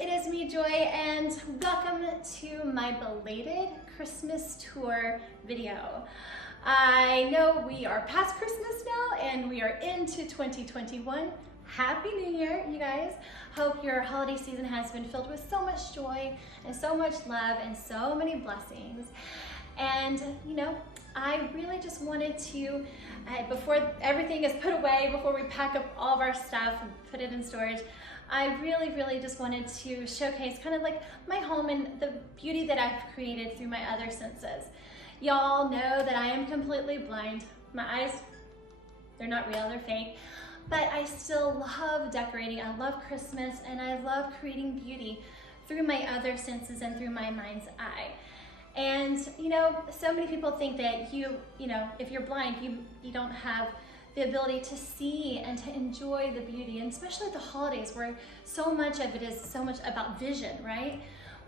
it is me, Joy, and welcome to my belated Christmas tour video. I know we are past Christmas now and we are into 2021. Happy New Year, you guys. Hope your holiday season has been filled with so much joy and so much love and so many blessings. And you know, I really just wanted to, before everything is put away, before we pack up all of our stuff and put it in storage, I really just wanted to showcase kind of like my home and the beauty that I've created through my other senses. Y'all know that I am completely blind. My eyes, they're not real, they're fake. But I still love decorating, I love Christmas, and I love creating beauty through my other senses and through my mind's eye. And you know, so many people think that you know, if you're blind, you don't have the ability to see and to enjoy the beauty, and especially at the holidays where so much of it is so much about vision, right?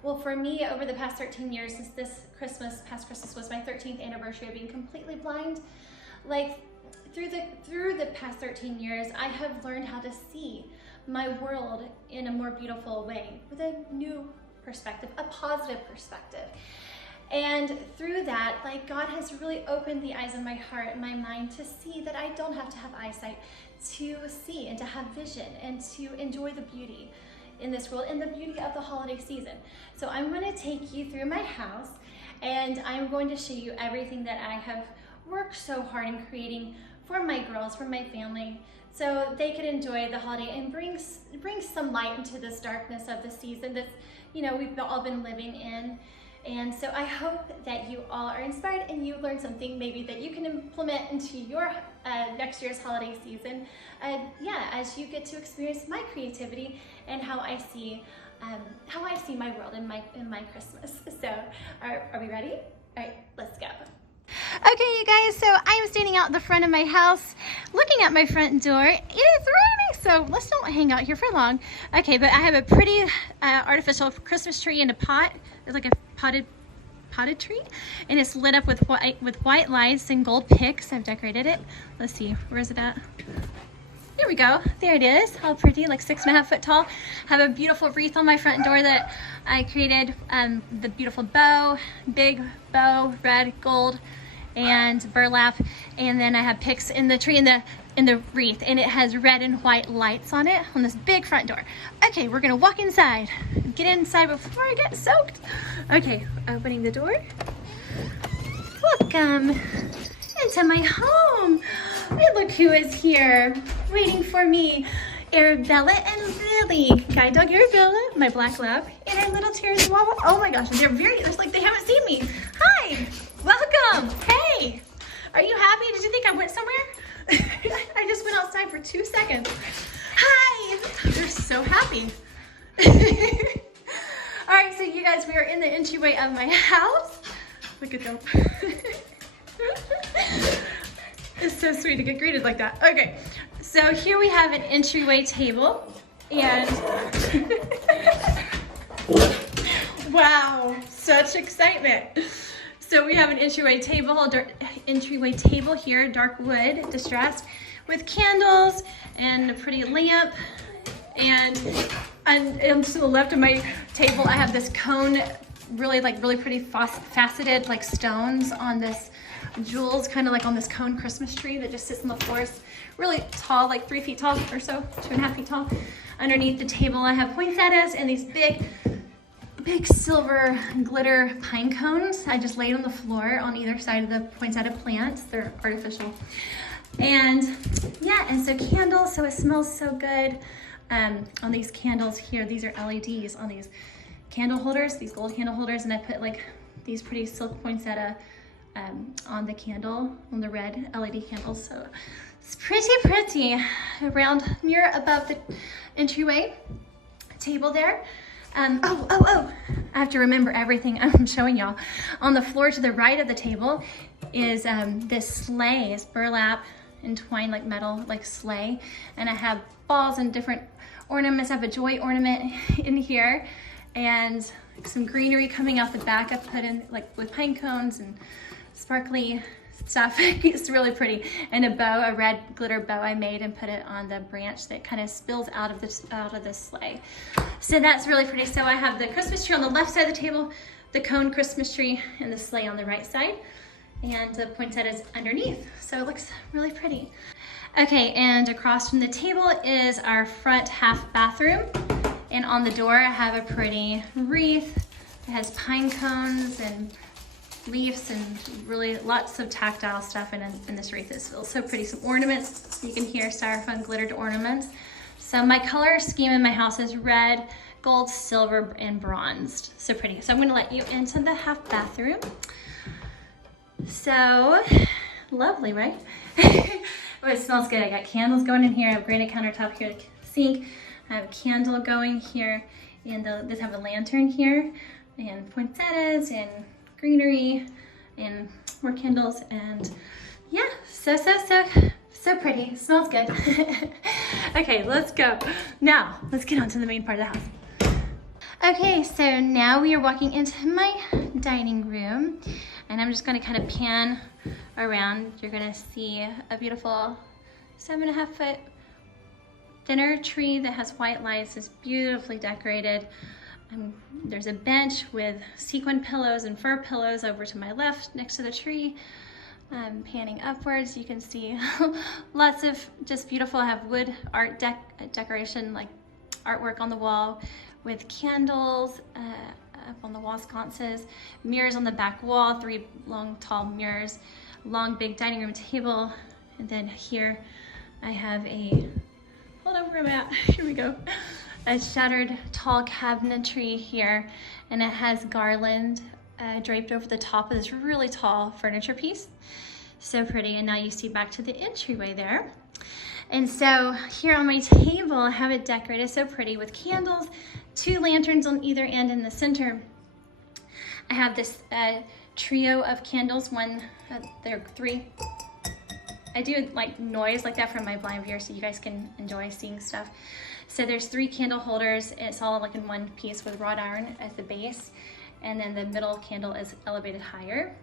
Well, for me, over the past 13 years, since this past Christmas was my 13th anniversary of being completely blind, like through the past 13 years, I have learned how to see my world in a more beautiful way, with a new perspective, a positive perspective. And through that, like, God has really opened the eyes of my heart and my mind to see that I don't have to have eyesight to see and to have vision and to enjoy the beauty in this world and the beauty of the holiday season. So I'm going to take you through my house and I'm going to show you everything that I have worked so hard in creating for my girls, for my family, so they could enjoy the holiday and bring some light into this darkness of the season that, you know, we've all been living in. And so I hope that you all are inspired and you learn something maybe that you can implement into your next year's holiday season. Yeah, as you get to experience my creativity and how I see my world in my Christmas. So are we ready? All right, let's go. Okay, you guys, so I'm standing out the front of my house looking at my front door. It is raining, so let's don't hang out here for long. Okay, but I have a pretty artificial Christmas tree in a pot. It's like a potted tree, and it's lit up with white lights and gold picks. I've decorated it. Let's see, where is it at? There we go. There it is. How pretty, like 6.5 foot tall. Have a beautiful wreath on my front door that I created. The beautiful bow, big bow, red, gold, and burlap. And then I have picks in the tree in the wreath, and it has red and white lights on it on this big front door. Okay, we're gonna walk inside. Get inside before I get soaked. Okay, opening the door. Welcome into my home. Hey, look who is here waiting for me. Arabella and Lily. Guide dog Arabella, my black lab, and our little Chihuahua. Oh my gosh, it's like they haven't seen me. Hi, welcome. Hey, are you happy? Did you think I went somewhere? I just went outside for 2 seconds. Hi, they're so happy. All right, so you guys, we are in the entryway of my house. Look at them. It's so sweet to get greeted like that. Okay, so here we have an entryway table, and wow, such excitement. So we have an entryway table here, dark wood, distressed, with candles and a pretty lamp. And to the left of my table, I have this cone, really pretty faceted like stones on this jewels, kind of like on this cone Christmas tree that just sits on the floor. It's really tall, like 3 feet tall or so, 2.5 feet tall. Underneath the table, I have poinsettias and these big silver glitter pine cones. I just laid on the floor on either side of the poinsettia plants. They're artificial. And yeah, and so candles, so it smells so good. On these candles here, these are LEDs on these candle holders, these gold candle holders, and I put like these pretty silk poinsettia on the candle, on the red LED candles. So it's pretty. A round mirror above the entryway table there. Oh, I have to remember everything I'm showing y'all. On the floor to the right of the table is this sleigh. It's burlap and twine, like metal, like sleigh. And I have balls and different ornaments. I have a joy ornament in here and some greenery coming out the back. I put in like with pine cones and sparkly stuff. It's really pretty. And a bow, a red glitter bow I made and put it on the branch that kind of spills out of the sleigh. So that's really pretty. So I have the Christmas tree on the left side of the table, the cone Christmas tree, and the sleigh on the right side, and the poinsettias underneath. So it looks really pretty. Okay, and across from the table is our front half bathroom. And on the door, I have a pretty wreath. It has pine cones and leaves and really lots of tactile stuff in this wreath. It's so pretty. Some ornaments, you can hear styrofoam glittered ornaments. So my color scheme in my house is red, gold, silver, and bronzed. So pretty. So I'm gonna let you into the half bathroom. So, lovely, right? Oh, it smells good. I got candles going in here. I have granite countertop here, sink. I have a candle going here, and they have a lantern here, and poinsettias, and greenery, and more candles, and yeah, so pretty. It smells good. Okay, let's go. Now, let's get on to the main part of the house. Okay, so now we are walking into my dining room, and I'm just gonna kind of pan around. You're gonna see a beautiful 7.5 foot dinner tree that has white lights. It's beautifully decorated. There's a bench with sequin pillows and fur pillows over to my left next to the tree. Panning upwards, you can see lots of just beautiful, I have wood art decoration, like artwork on the wall with candles up on the wall sconces, mirrors on the back wall, 3 long tall mirrors, long big dining room table, and then here I have a, hold on, where am I at? Here we go. A shuttered tall cabinetry here, and it has garland draped over the top of this really tall furniture piece. So pretty. And now you see back to the entryway there. And so here on my table, I have it decorated so pretty with candles, 2 lanterns on either end. In the center, I have this trio of candles. There are 3. I do like noise like that from my blind viewer so you guys can enjoy seeing stuff. So there's 3 candle holders. It's all like in one piece with wrought iron at the base. And then the middle candle is elevated higher.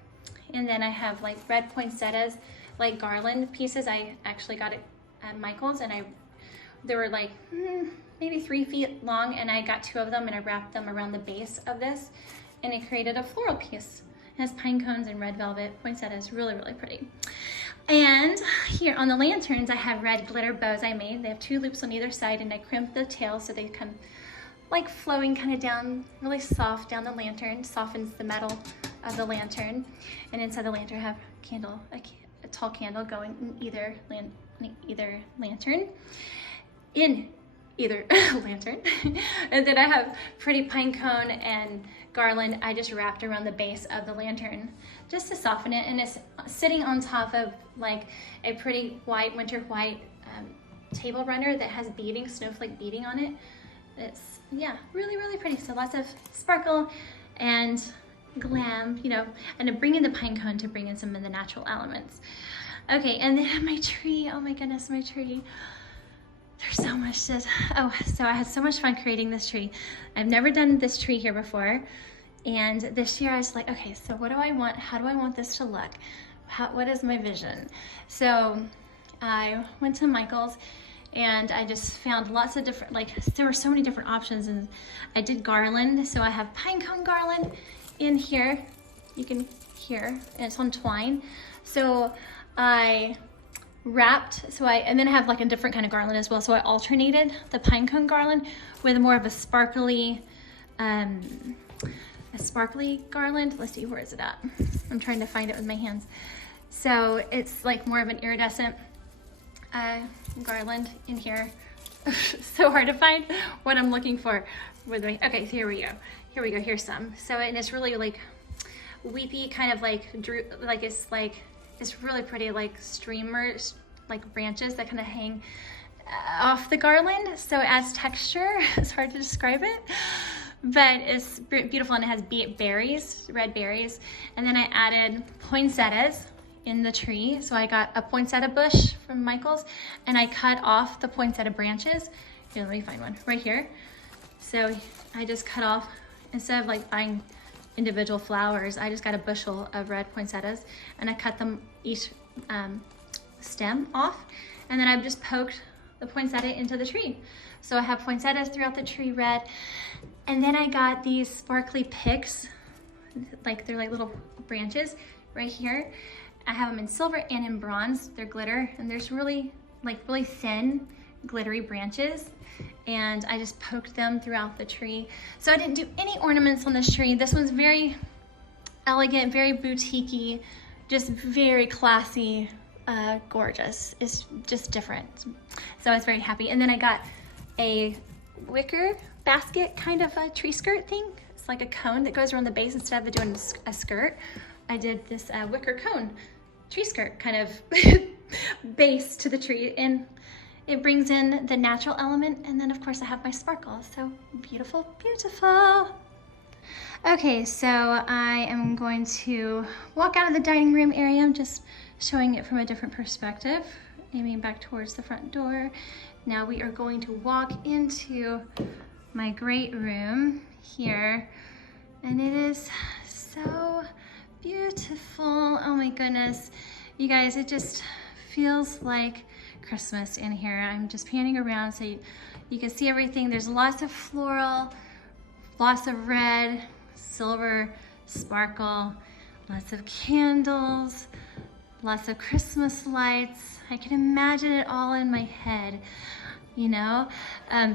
And then I have like red poinsettias, like garland pieces. I actually got it at Michael's, and they were like maybe 3 feet long, and I got 2 of them and I wrapped them around the base of this, and it created a floral piece. It has pine cones and red velvet poinsettias, really, really pretty. And here on the lanterns, I have red glitter bows I made. They have 2 loops on either side, and I crimped the tail so they come like flowing kind of down, really soft down the lantern, softens the metal of the lantern. And inside the lantern I have a tall candle going in either lantern. And then I have pretty pine cone and garland I just wrapped around the base of the lantern just to soften it, and it's sitting on top of like a pretty white, winter white table runner that has beading, snowflake beading on it. It's, yeah, really, really pretty. So lots of sparkle and glam, you know, and to bring in the pine cone to bring in some of the natural elements. Okay, and then my tree, oh my goodness, my tree. There's so much so I had so much fun creating this tree. I've never done this tree here before. And this year I was like, okay, so what do I want? How do I want this to look? What is my vision? So I went to Michael's and I just found lots of different, like there were so many different options, and I did garland. So I have pine cone garland in here. You can hear, and it's on twine. So I wrapped, and then I have like a different kind of garland as well. So I alternated the pine cone garland with more of a sparkly garland. Let's see, where is it at? I'm trying to find it with my hands. So it's like more of an iridescent garland in here. So hard to find what I'm looking for with me. Okay, so here we go. Here's some. So, and it's really like weepy, kind of like it's really pretty, like streamers, like branches that kind of hang off the garland. So it adds texture. It's hard to describe it, but it's beautiful, and it has berries, red berries. And then I added poinsettias in the tree. So I got a poinsettia bush from Michael's, and I cut off the poinsettia branches. Here, let me find one right here. So I just cut off, instead of like buying individual flowers. I just got a bushel of red poinsettias and I cut them each stem off, and then I've just poked the poinsettia into the tree. So I have poinsettias throughout the tree, red, and then I got these sparkly picks, like they're like little branches right here. I have them in silver and in bronze. They're glitter, and there's really thin glittery branches, and I just poked them throughout the tree. So I didn't do any ornaments on this tree. This one's very elegant, very boutique-y, just very classy, gorgeous. It's just different. So I was very happy. And then I got a wicker basket, kind of a tree skirt thing. It's like a cone that goes around the base instead of doing a skirt. I did this wicker cone tree skirt kind of base to the tree, and it brings in the natural element. And then of course I have my sparkles. So beautiful, beautiful. Okay, so I am going to walk out of the dining room area. I'm just showing it from a different perspective, aiming back towards the front door. Now we are going to walk into my great room here, and it is so beautiful. Oh my goodness. You guys, it just feels like Christmas in here. I'm just panning around so you can see everything. There's lots of floral, lots of red, silver, sparkle, lots of candles, lots of Christmas lights. I can imagine it all in my head, you know?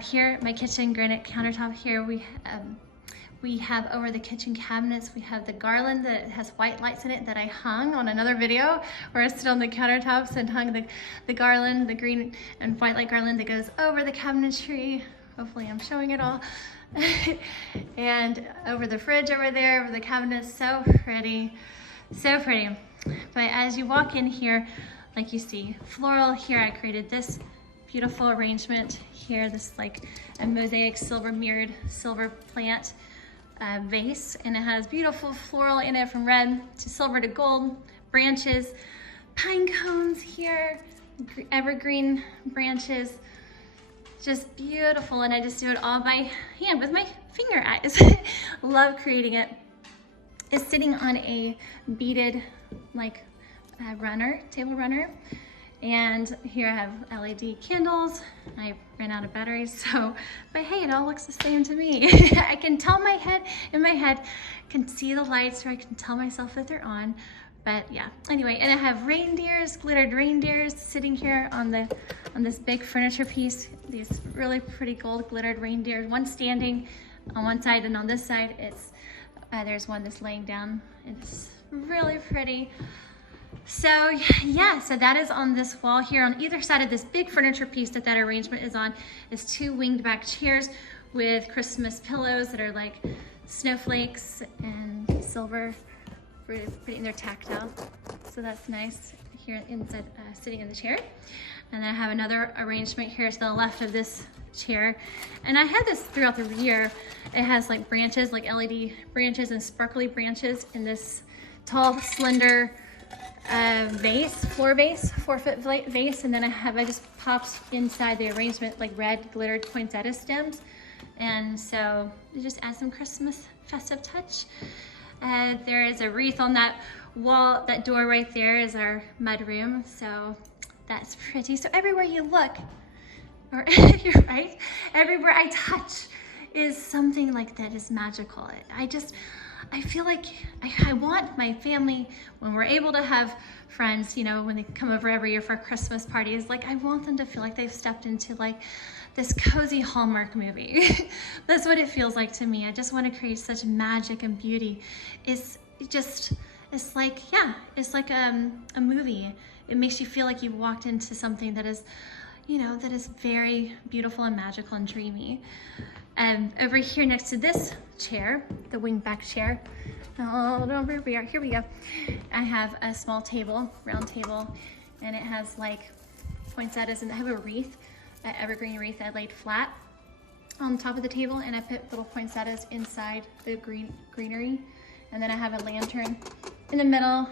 Here, my kitchen granite countertop here, we have over the kitchen cabinets, we have the garland that has white lights in it that I hung on another video where I stood on the countertops and hung the garland, the green and white light garland that goes over the cabinetry. Hopefully I'm showing it all. And over the fridge over there, over the cabinets, so pretty, so pretty. But as you walk in here, like you see, floral here, I created this beautiful arrangement here, this like a mosaic silver mirrored silver plant vase, and it has beautiful floral in it from red to silver to gold, branches, pine cones here, evergreen branches, just beautiful. And I just do it all by hand with my finger eyes. Love creating it. It's sitting on a beaded like table runner. And here I have LED candles. I ran out of batteries, so, but hey, it all looks the same to me. I can tell in my head, can see the lights, or I can tell myself that they're on. But yeah, anyway, and I have reindeers, glittered reindeers sitting here on this big furniture piece. These really pretty gold glittered reindeers, one standing on one side, and on this side, there's one that's laying down. It's really pretty. So yeah, so that is on this wall here. On either side of this big furniture piece that arrangement is on is two winged back chairs with Christmas pillows that are like snowflakes and silver, really pretty, and they're tactile. So that's nice here inside, sitting in the chair. And then I have another arrangement here to the left of this chair. And I had this throughout the year. It has like branches, like LED branches and sparkly branches in this tall, slender floor vase, 4-foot vase, and then I just popped inside the arrangement like red glittered poinsettia stems, and so it just adds some Christmas festive touch. There is a wreath on that wall, that door right there is our mud room, so that's pretty. So everywhere you look, or you're right, everywhere I touch is something like that is magical. I feel like I want my family, when we're able to have friends, you know, when they come over every year for Christmas parties, like I want them to feel like they've stepped into like this cozy Hallmark movie. That's what it feels like to me. I just want to create such magic and beauty. It's like, yeah, it's like a movie. It makes you feel like you walked into something that is, you know, that is very beautiful and magical and dreamy. Over here next to this chair, the wingback chair, here we go. I have a small table, round table, and it has like poinsettias, and I have a wreath, an evergreen wreath I laid flat on top of the table, and I put little poinsettias inside the greenery, and then I have a lantern in the middle,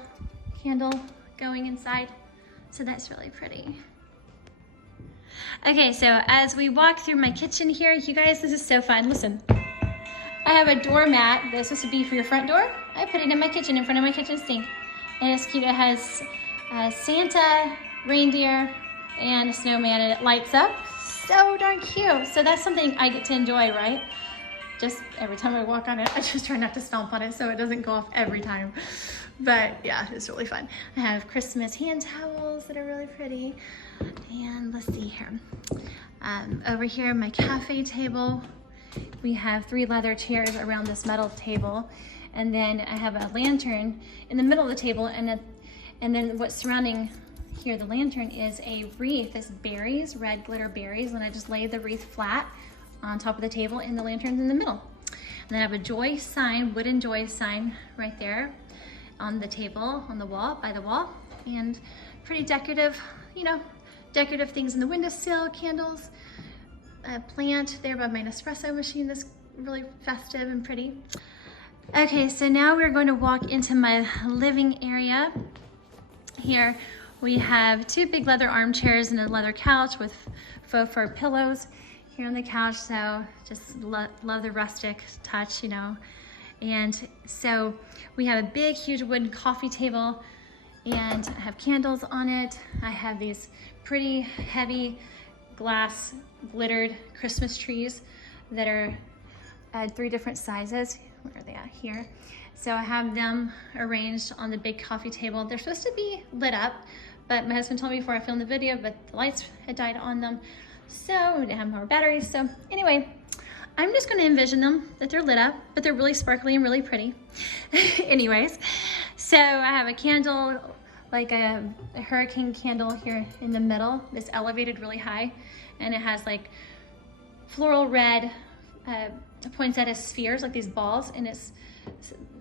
candle going inside, so that's really pretty. Okay, so as we walk through my kitchen here, you guys, this is so fun. Listen, I have a doormat that's supposed to be for your front door. I put it in my kitchen, in front of my kitchen sink. And it's cute. It has Santa, reindeer, and a snowman, and it lights up. So darn cute. So that's something I get to enjoy, right? Just every time I walk on it, I just try not to stomp on it so it doesn't go off every time. But yeah, it's really fun. I have Christmas hand towels that are really pretty. And let's see here. Over here, my cafe table. We have 3 leather chairs around this metal table. And then I have a lantern in the middle of the table. And then what's surrounding here, the lantern, is a wreath. It's berries, red glitter berries. And I just lay the wreath flat on top of the table, and the lantern's in the middle. And then I have a joy sign, wooden joy sign right there on the table, on the wall, by the wall. And pretty decorative, you know, decorative things in the windowsill, candles, a plant there by my Nespresso machine that's really festive and pretty. Okay, so now we're going to walk into my living area. Here we have 2 big leather armchairs and a leather couch with faux fur pillows here on the couch, so just love the rustic touch, you know. And so we have a big, huge wooden coffee table, and I have candles on it. I have these pretty heavy glass glittered Christmas trees that are 3 different sizes. Where are they at? Here. So I have them arranged on the big coffee table. They're supposed to be lit up, but my husband told me before I filmed the video, but the lights had died on them. So we didn't have more batteries. So anyway, I'm just gonna envision them that they're lit up, but they're really sparkly and really pretty. Anyways, so I have a candle, like a hurricane candle here in the middle. It's elevated really high, and it has like floral red poinsettia spheres, like these balls, and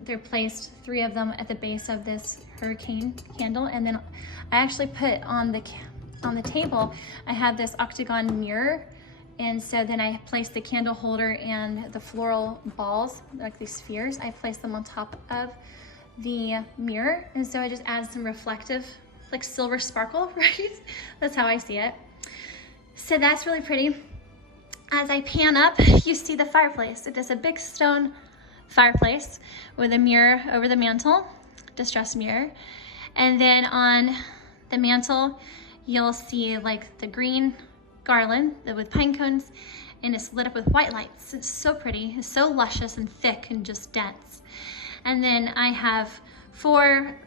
they're placed 3 of them at the base of this hurricane candle. And then I actually put on the table, I have this octagon mirror, and so then I place the candle holder and the floral balls, like these spheres, I place them on top of the mirror, and so it just adds some reflective, like silver sparkle, right? That's how I see it. So that's really pretty. As I pan up, you see the fireplace. It is a big stone fireplace with a mirror over the mantle, distress mirror, and then on the mantle you'll see like the green garland with pine cones, and it's lit up with white lights. It's so pretty. It's so luscious and thick and just dense. And then I have 4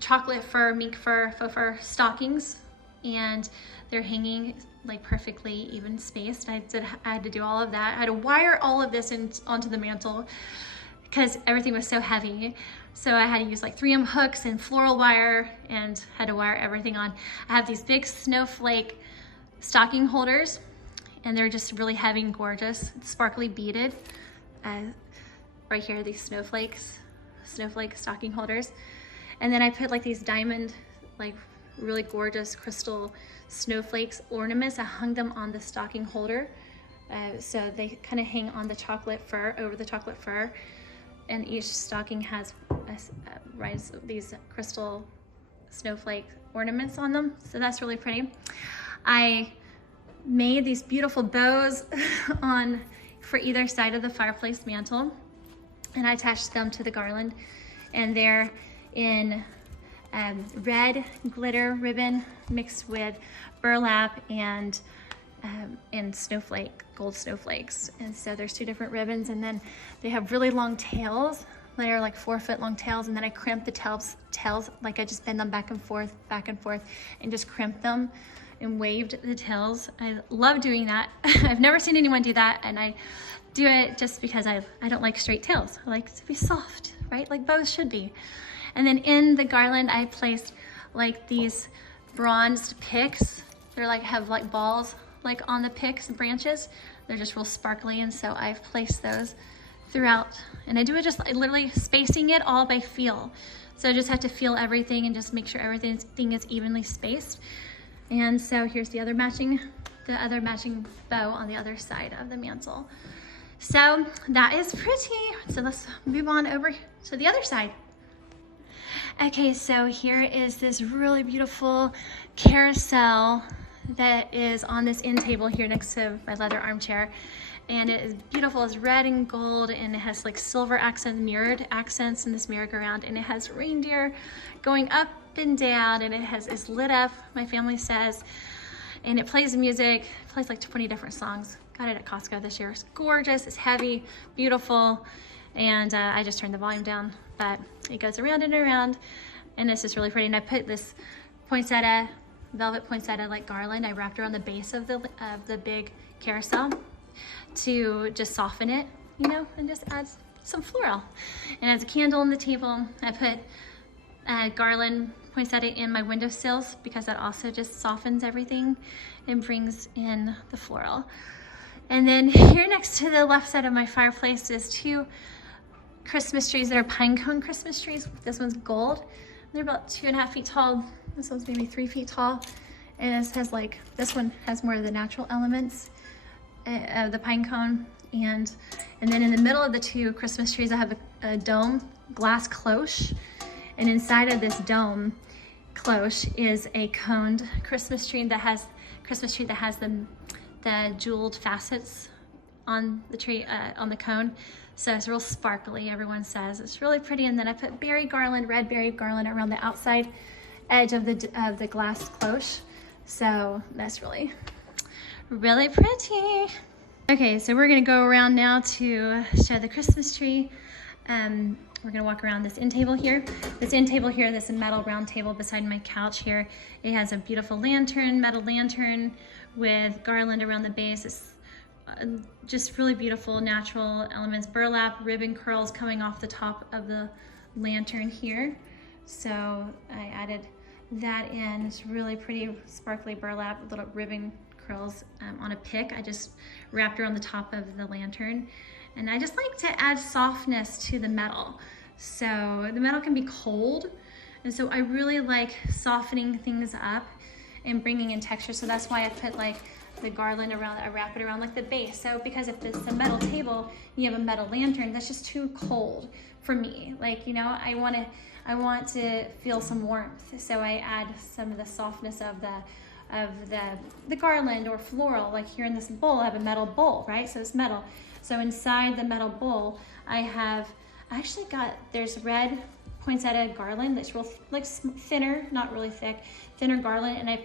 chocolate fur, mink fur, faux fur stockings, and they're hanging like perfectly even spaced. I had to do all of that. I had to wire all of this onto the mantle because everything was so heavy. So I had to use like 3M hooks and floral wire, and had to wire everything on. I have these big snowflake stocking holders, and they're just really heavy and gorgeous, sparkly beaded. Right here, these snowflake stocking holders. And then I put like these diamond, like really gorgeous crystal snowflakes ornaments. I hung them on the stocking holder. So they kind of hang on the chocolate fur, over the chocolate fur. And each stocking has these crystal snowflake ornaments on them. So that's really pretty. I made these beautiful bows for either side of the fireplace mantle, and I attached them to the garland, and they're in red glitter ribbon mixed with burlap and gold snowflakes. And so there's 2 different ribbons, and then they have really long tails. They're like 4-foot long tails, and then I crimp the tails, like I just bend them back and forth, and just crimp them and waved the tails. I love doing that. I've never seen anyone do that, and I do it just because I don't like straight tails. I like to be soft, right? Like bows should be. And then in the garland, I placed like these bronzed picks. They're like, have like balls like on the picks branches. They're just real sparkly, and so I've placed those throughout. And I do it just literally spacing it all by feel. So I just have to feel everything and just make sure everything is evenly spaced. And so here's the other matching bow on the other side of the mantle. So that is pretty. So let's move on over to the other side. Okay, so here is this really beautiful carousel that is on this end table here next to my leather armchair. and it is beautiful. It's red and gold, and it has like silver accent, mirrored accents in this merry-go-round, and it has reindeer going up and down, and it's lit up, my family says, and it plays music. It plays like 20 different songs. Got it at Costco this year. It's gorgeous, it's heavy, beautiful, and I just turned the volume down, but it goes around and around, and it's just really pretty. And I put this poinsettia, velvet poinsettia like garland, I wrapped around the base of the big carousel to just soften it, you know, and just adds some floral. And as a candle on the table, I put garland poinsettia in my windowsills because that also just softens everything and brings in the floral. And then here next to the left side of my fireplace is 2 Christmas trees that are pine cone Christmas trees. This one's gold. They're about 2.5 feet tall. This one's maybe 3 feet tall. And it has like, this one has more of the natural elements of the pine cone. And then in the middle of the 2 Christmas trees, I have a dome glass cloche. And inside of this dome cloche is a coned Christmas tree that has the jeweled facets on the tree, on the cone. So it's real sparkly, everyone says. It's really pretty. And then I put berry garland, red berry garland around the outside edge of the glass cloche. So that's really, really pretty. Okay, so we're gonna go around now to show the Christmas tree. We're gonna walk around this end table here. This end table here, this metal round table beside my couch here, it has a beautiful lantern, metal lantern with garland around the base. It's just really beautiful natural elements, burlap, ribbon curls coming off the top of the lantern here. So I added that in. It's really pretty sparkly burlap, little ribbon curls on a pick. I just wrapped around the top of the lantern. And I just like to add softness to the metal. So the metal can be cold, and so I really like softening things up and bringing in texture. So that's why I put like the garland around, I wrap it around like the base. So because if it's a metal table, you have a metal lantern, that's just too cold for me. Like, you know, I want to feel some warmth. So I add some of the softness of the garland or floral. Like here in this bowl, I have a metal bowl, right? So it's metal. So inside the metal bowl, there's red poinsettia garland that's real, like thinner, not really thick, thinner garland. And I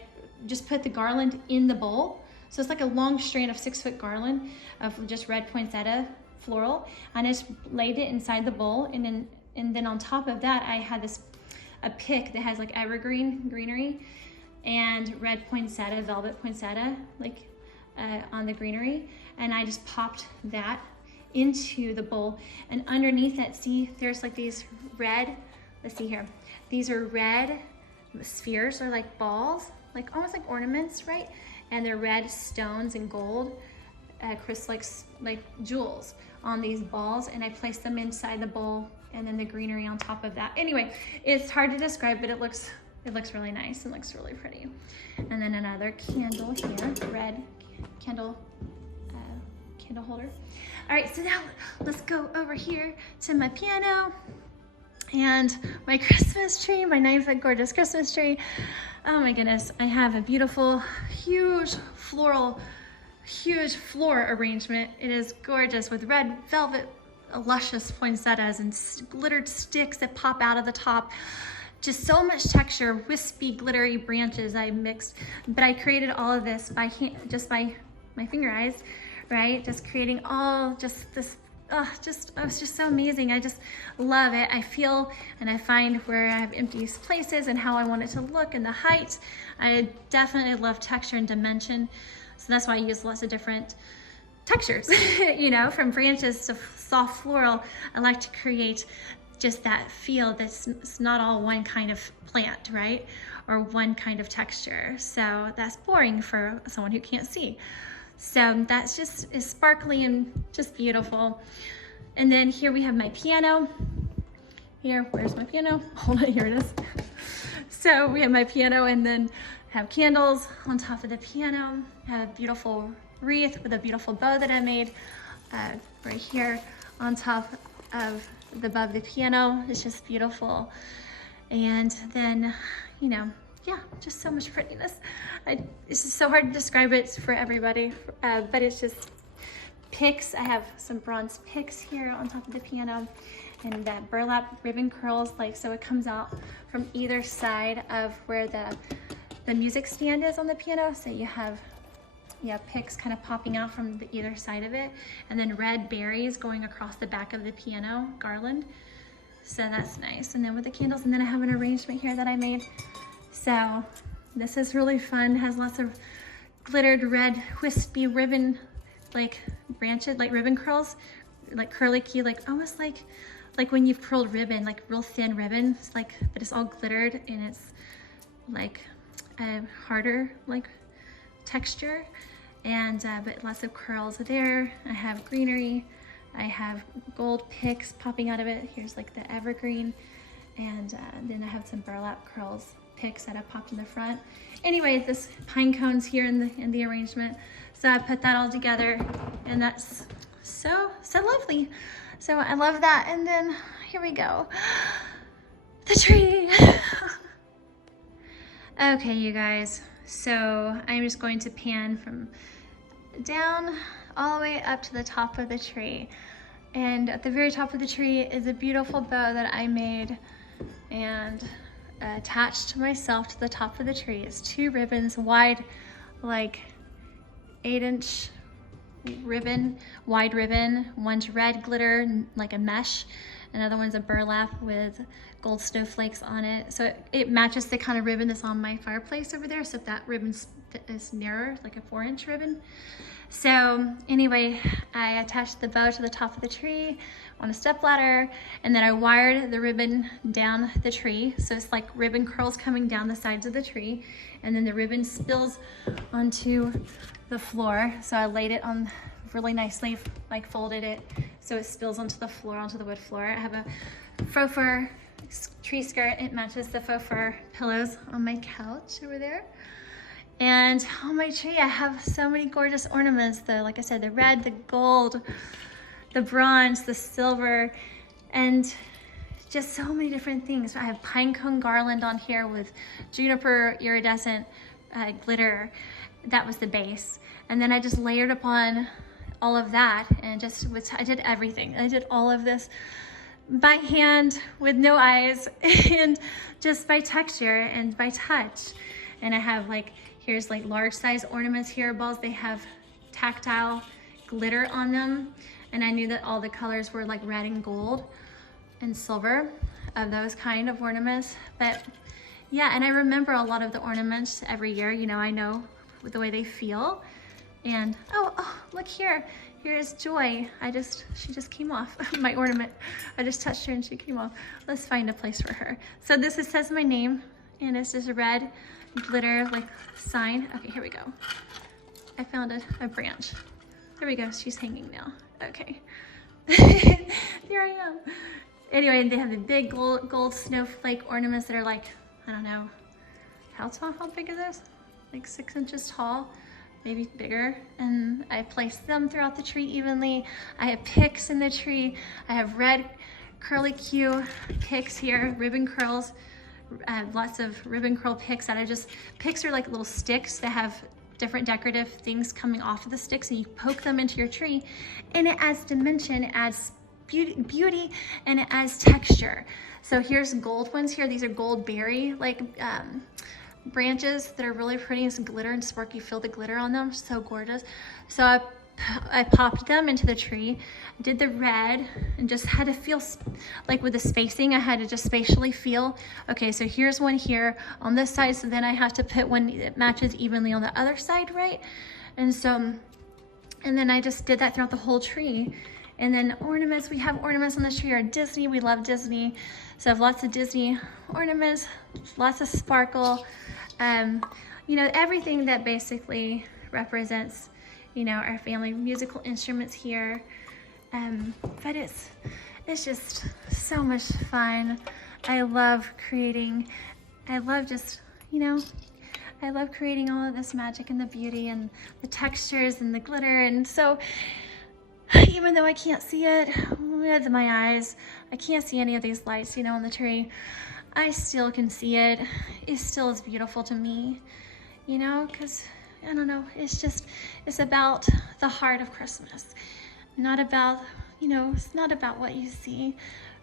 just put the garland in the bowl. So it's like a long strand of 6-foot garland of just red poinsettia floral. And I just laid it inside the bowl. And then on top of that, I had a pick that has like evergreen greenery and red poinsettia, velvet poinsettia, like on the greenery. And I just popped that into the bowl. And underneath it, see, there's like these red, let's see here. These are red spheres or like balls, like almost like ornaments, right? And they're red stones and gold, like jewels on these balls. And I placed them inside the bowl and then the greenery on top of that. Anyway, it's hard to describe, but it looks really nice and looks really pretty. And then another candle here, red candle holder. All right, so now let's go over here to my piano and my Christmas tree, my 9-foot gorgeous Christmas tree. Oh my goodness, I have a beautiful, huge floor arrangement. It is gorgeous with red velvet, luscious poinsettias and glittered sticks that pop out of the top. Just so much texture, wispy, glittery branches I mixed, but I created all of this by hand, just by my finger eyes, right? Just creating all just this, it's just so amazing. I just love it. I feel and I find where I have empty places and how I want it to look and the height. I definitely love texture and dimension. So that's why I use lots of different textures, you know, from branches to soft floral. I like to create just that feel that's not all one kind of plant, right? Or one kind of texture. So that's boring for someone who can't see. So that's just is sparkly and just beautiful. And then here we have my piano. Here, where's my piano? Hold on, here it is. So we have my piano and then have candles on top of the piano. I have a beautiful wreath with a beautiful bow that I made right here on top of above the piano. It's just beautiful. And then, you know, yeah, just so much prettiness. It's just so hard to describe it for everybody, but it's just picks. I have some bronze picks here on top of the piano, and that burlap ribbon curls, like, so it comes out from either side of where the music stand is on the piano. So you have, yeah, picks kind of popping out from either side of it, and then red berries going across the back of the piano garland. So that's nice. And then with the candles, and then I have an arrangement here that I made. So this is really fun. It has lots of glittered red wispy ribbon, like branches, like ribbon curls, like curly key, like almost like when you've curled ribbon, like real thin ribbon. It's like, but it's all glittered, and it's like a harder like texture, and but lots of curls there. I have greenery. I have gold picks popping out of it. Here's like the evergreen, and then I have some burlap curls picks that I popped in the front. Anyway, this pine cones here in the arrangement. So I put that all together, and that's so lovely. So I love that. And then here we go, the tree. Okay, you guys. So I'm just going to pan from down all the way up to the top of the tree. And at the very top of the tree is a beautiful bow that I made and attached myself to the top of the tree. It's 2 ribbons, wide, like 8-inch ribbon, wide ribbon. One's red glitter, like a mesh. Another one's a burlap with gold snowflakes on it. So it matches the kind of ribbon that's on my fireplace over there. So if that ribbon is narrower, like a 4-inch ribbon. So anyway, I attached the bow to the top of the tree on a stepladder, and then I wired the ribbon down the tree. So it's like ribbon curls coming down the sides of the tree, and then the ribbon spills onto the floor. So I laid it on really nicely, like folded it so it spills onto the floor, onto the wood floor. I have a faux fur tree skirt. It matches the faux fur pillows on my couch over there. And on my tree, I have so many gorgeous ornaments. Like I said, the red, the gold, the bronze, the silver, and just so many different things. I have pine cone garland on here with juniper iridescent glitter. That was the base. And then I just layered upon all of that, and I did everything. I did all of this by hand with no eyes and just by texture and by touch. And I have like, here's like large size ornaments here, balls. They have tactile glitter on them. And I knew that all the colors were like red and gold and silver of those kind of ornaments. But yeah, and I remember a lot of the ornaments every year. You know, I know the way they feel. And oh, look here. Here's Joy. She just came off my ornament. I just touched her and she came off. Let's find a place for her. So this says my name, and it's just a red glitter like sign. Okay, here we go. I found a branch. There we go. She's hanging now. Okay. Here I am. Anyway, they have the big gold snowflake ornaments that are like, I don't know, how tall, how big are those? Like 6 inches tall, maybe bigger. And I placed them throughout the tree evenly. I have picks in the tree. I have red curly Q picks here, ribbon curls. I have lots of ribbon curl picks picks are like little sticks that have different decorative things coming off of the sticks, and you poke them into your tree, and it adds dimension, it adds beauty, and it adds texture. So here's gold ones here. These are gold berry like branches that are really pretty, and some glitter and sparkly. Feel the glitter on them, so gorgeous. So I popped them into the tree, did the red, and just had to feel, like with the spacing, I had to just spatially feel, okay, so here's one here on this side, so then I have to put one that matches evenly on the other side, right? And so, and then I just did that throughout the whole tree. And then ornaments, we have ornaments on the tree are Disney. We love Disney. So I have lots of Disney ornaments, lots of sparkle, you know, everything that basically represents, you know, our family musical instruments here. But it's just so much fun. I love creating, I love just, you know, I love creating all of this magic and the beauty and the textures and the glitter. And so even though I can't see it with my eyes, I can't see any of these lights, you know, on the tree, I still can see it. It still is beautiful to me, you know, because I don't know, it's about the heart of Christmas. not about, it's not about what you see,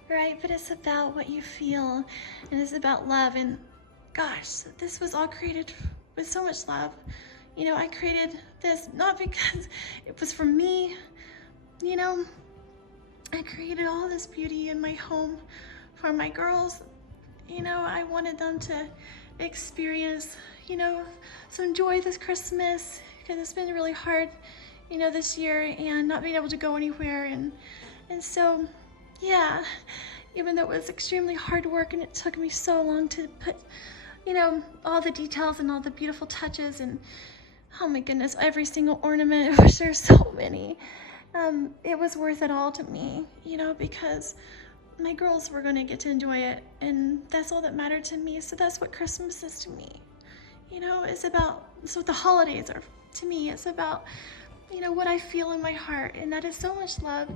right? But it's about what you feel, and it's about love. And gosh, this was all created with so much love. I created this not because it was for me, I created all this beauty in my home for my girls. I wanted them to experience, some joy this Christmas, because it's been really hard, this year, and not being able to go anywhere. And so, yeah, even though it was extremely hard work and it took me so long to put, all the details and all the beautiful touches, and oh my goodness, every single ornament, which there's so many, it was worth it all to me, because my girls were going to get to enjoy it, and that's all that mattered to me. So that's what Christmas is to me. It's what the holidays are to me. It's about, what I feel in my heart, and that is so much love.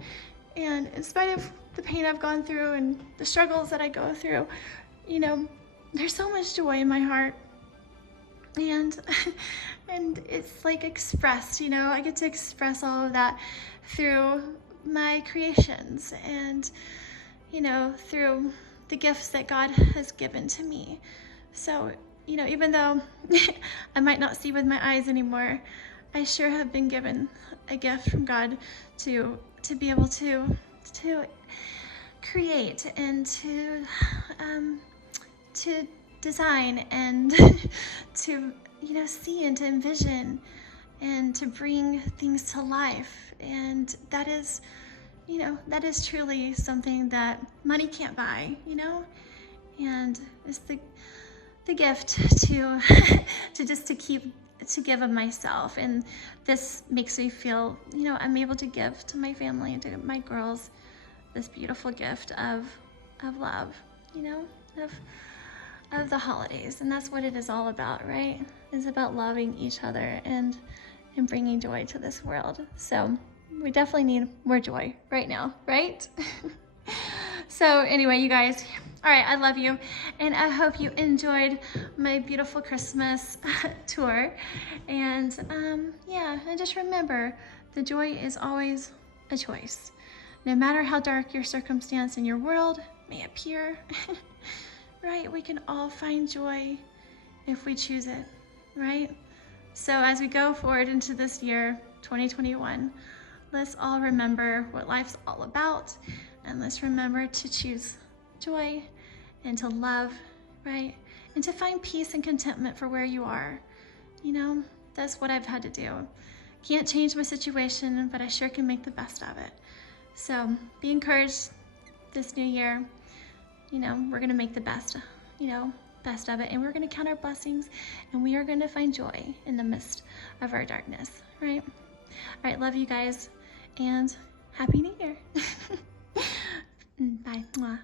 And in spite of the pain I've gone through and the struggles that I go through, there's so much joy in my heart. And it's like expressed, I get to express all of that through my creations, and through the gifts that God has given to me. So, even though I might not see with my eyes anymore, I sure have been given a gift from God to be able to create, and to design, and to, see and to envision, and to bring things to life. And that is, that is truly something that money can't buy, and it's the gift to to give of myself. And this makes me feel, I'm able to give to my family and to my girls this beautiful gift of love, of the holidays. And that's what it is all about, right? It's about loving each other and bringing joy to this world. So we definitely need more joy right now, right? So anyway, you guys, all right, I love you, and I hope you enjoyed my beautiful Christmas tour. And yeah, and just remember, the joy is always a choice. No matter how dark your circumstance in your world may appear, right? We can all find joy if we choose it, right? So as we go forward into this year, 2021, let's all remember what life's all about, and let's remember to choose joy and to love, right? And to find peace and contentment for where you are. That's what I've had to do. Can't change my situation, but I sure can make the best of it. So be encouraged this new year. We're gonna make the best, best of it, and we're gonna count our blessings, and we are gonna find joy in the midst of our darkness, right? All right, love you guys, and Happy New Year. Bye. Mwah.